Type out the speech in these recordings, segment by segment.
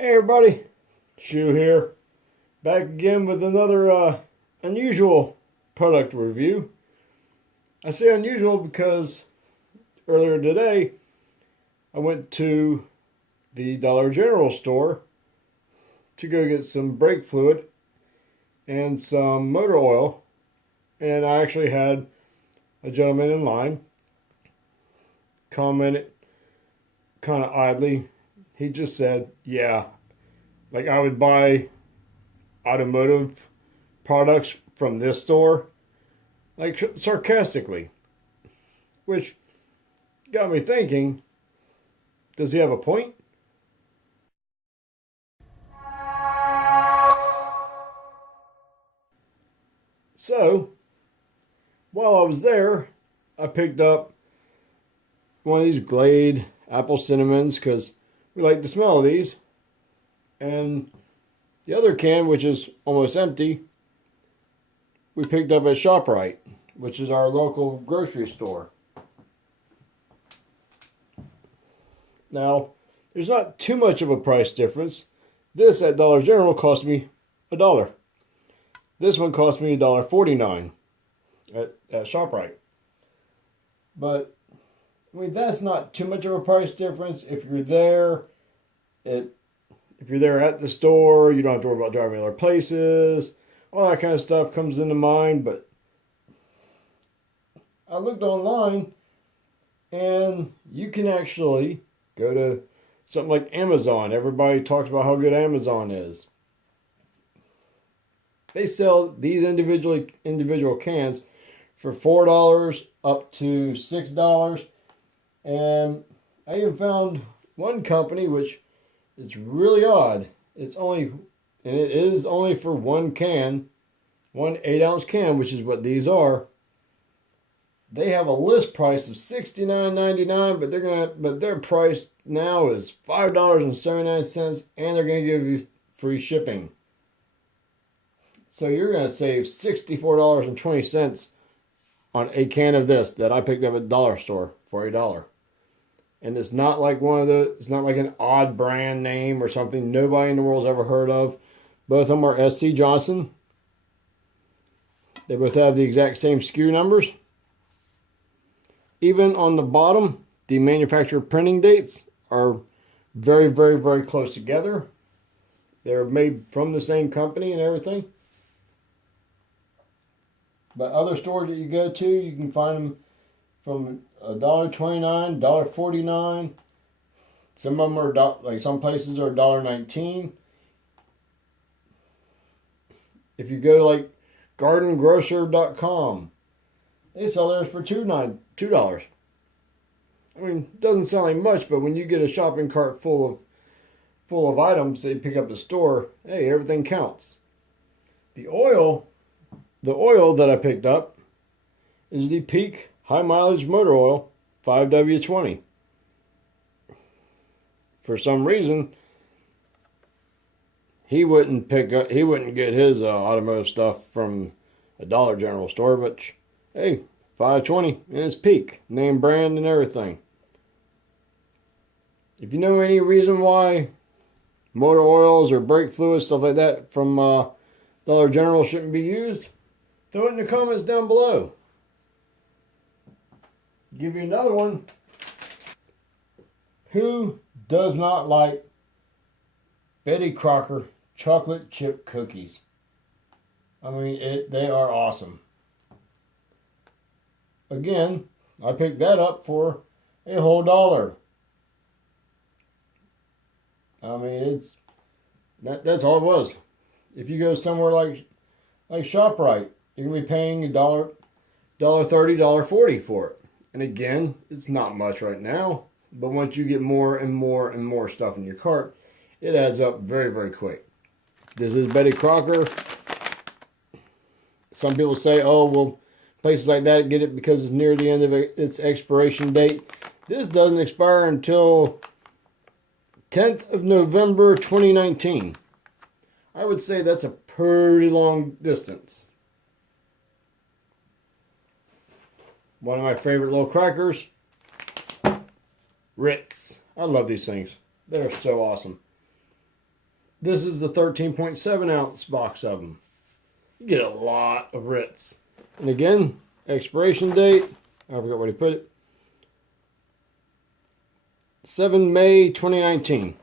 Hey everybody, Shu here, back again with another unusual product review. I say unusual because earlier today I went to the Dollar General store to go get some brake fluid and some motor oil, and I actually had a gentleman in line commented kind of oddly. He just said, yeah, like I would buy automotive products from this store, like sarcastically, which got me thinking, does he have a point? So, while I was there, I picked up one of these Glade apple cinnamons because we like the smell of these. And the other can, which is almost empty, we picked up at ShopRite, which is our local grocery store. Now, there's not too much of a price difference. This at Dollar General cost me $1. This one cost me $1.49 at ShopRite. But I mean, that's not too much of a price difference. If you're there, if you're there at the store, you don't have to worry about driving other places. All that kind of stuff comes into mind. But I looked online, and you can actually go to something like Amazon. Everybody talks about how good Amazon is. They sell these individual cans for $4 up to $6. And I even found one company which is really odd. It is only for one can, one 8-ounce can, which is what these are. They have a list price of $69.99, but their price now is $5.79, and they're gonna give you free shipping. So you're gonna save $64.20 on a can of this that I picked up at the dollar store for $1. And it's not like it's not like an odd brand name or something nobody in the world's ever heard of. Both of them are SC Johnson. They both have the exact same SKU numbers. Even on the bottom, the manufacturer printing dates are very, very, very close together. They're made from the same company and everything. But other stores that you go to, you can find them from $1.29, $1.49. Some of them are like some places are $1.19. If you go to like gardengrocer.com, they sell theirs for $2. I mean, it doesn't sound like much, but when you get a shopping cart full of items that you pick up at the store, hey, everything counts. The oil that I picked up is the Peak High Mileage Motor Oil 5W20. For some reason, he wouldn't get his automotive stuff from a Dollar General store, but hey, 520 and it's Peak, name brand and everything. If you know any reason why motor oils or brake fluids, stuff like that from Dollar General shouldn't be used, throw it in the comments down below. Give you another one. Who does not like Betty Crocker chocolate chip cookies? I mean, they are awesome. Again, I picked that up for a whole $1. I mean, that's all it was. If you go somewhere like ShopRite, you're gonna be paying $1.30, $1.40 for it. And again, it's not much right now, but once you get more and more and more stuff in your cart, it adds up very, very quick. This is Betty Crocker. Some people say, oh, well, places like that get it because it's near the end of its expiration date. This doesn't expire until 10th of November 2019. I would say that's a pretty long distance. One of my favorite little crackers, Ritz. I love these things. They're so awesome. This is the 13.7 ounce box of them. You get a lot of Ritz. And again, expiration date, I forgot where to put it. 7 May 2019.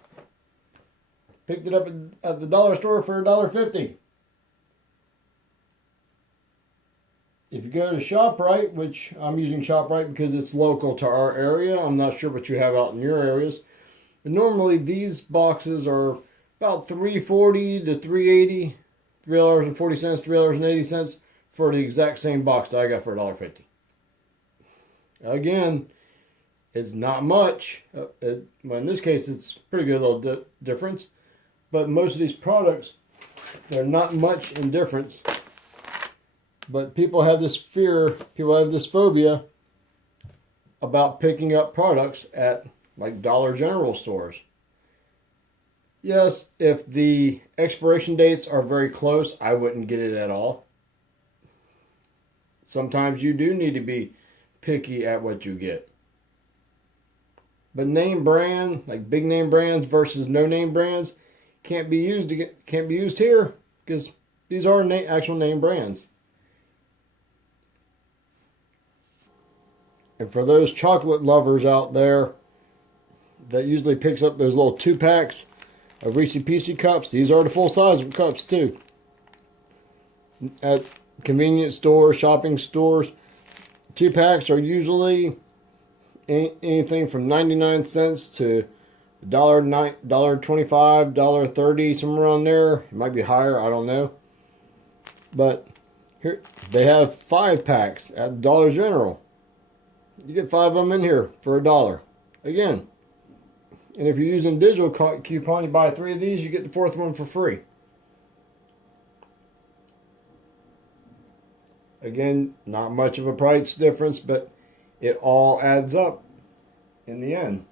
Picked it up at the dollar store for $1.50. If you go to ShopRite, which I'm using ShopRite because it's local to our area, I'm not sure what you have out in your areas. But normally these boxes are about $3.40 to $3.80, $3.40, $3.80 for the exact same box that I got for $1.50. Again, it's not much. Well, in this case, it's pretty good little difference. But most of these products, they're not much in difference. But people have this fear, people have this phobia about picking up products at like Dollar General stores. Yes, if the expiration dates are very close, I wouldn't get it at all. Sometimes you do need to be picky at what you get. But name brand, like big name brands versus no name brands, can't be used here because these are actual name brands. And for those chocolate lovers out there that usually picks up those little 2-packs of Reese's Pieces cups, these are the full size cups too. At convenience stores, shopping stores, 2-packs are usually anything from 99 cents to $1.25, $1.30, somewhere around there. It might be higher, I don't know. But here they have 5-packs at Dollar General. You get 5 of them in here for $1. Again, and if you're using digital coupon, you buy 3 of these, you get the 4th one for free. Again, not much of a price difference, but it all adds up in the end.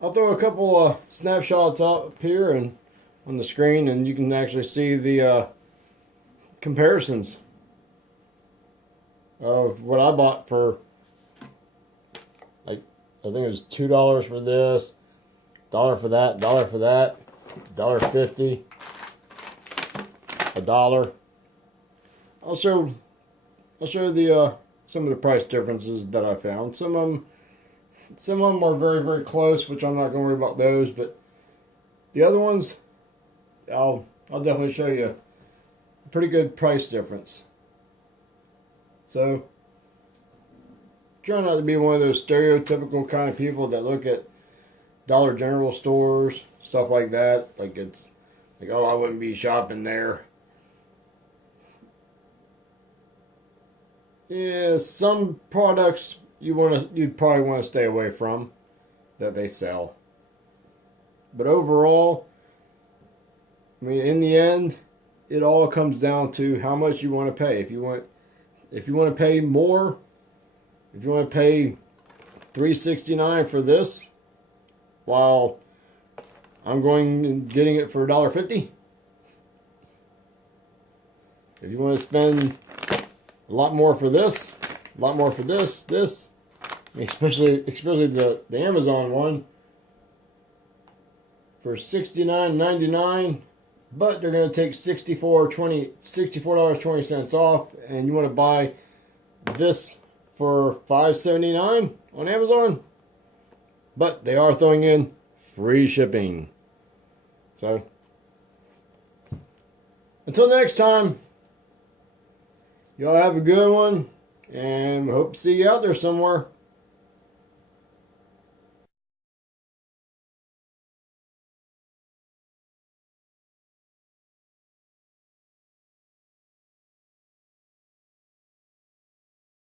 I'll throw a couple of snapshots up here and on the screen, and you can actually see the comparisons of what I bought for. I think it was $2 for this, $1 for that, $1 for that, $1.50, $1. I'll show the some of the price differences that I found. Some of them are very, very close, which I'm not going to worry about those. But the other ones, I'll definitely show you a pretty good price difference. So, try not to be one of those stereotypical kind of people that look at Dollar General stores, stuff like that, like it's like, oh, I wouldn't be shopping there. Yeah, some products you'd probably want to stay away from that they sell. But overall, I mean, in the end, it all comes down to how much you want to pay. If you want to pay more, if you want to pay $3.69 for this, while I'm going and getting it for $1.50. If you want to spend a lot more for this, a lot more for this, especially the Amazon one for $69.99, but they're going to take $64.20 off, and you want to buy this for $5.79 on Amazon, but they are throwing in free shipping. So until next time, y'all have a good one, and we hope to see you out there somewhere.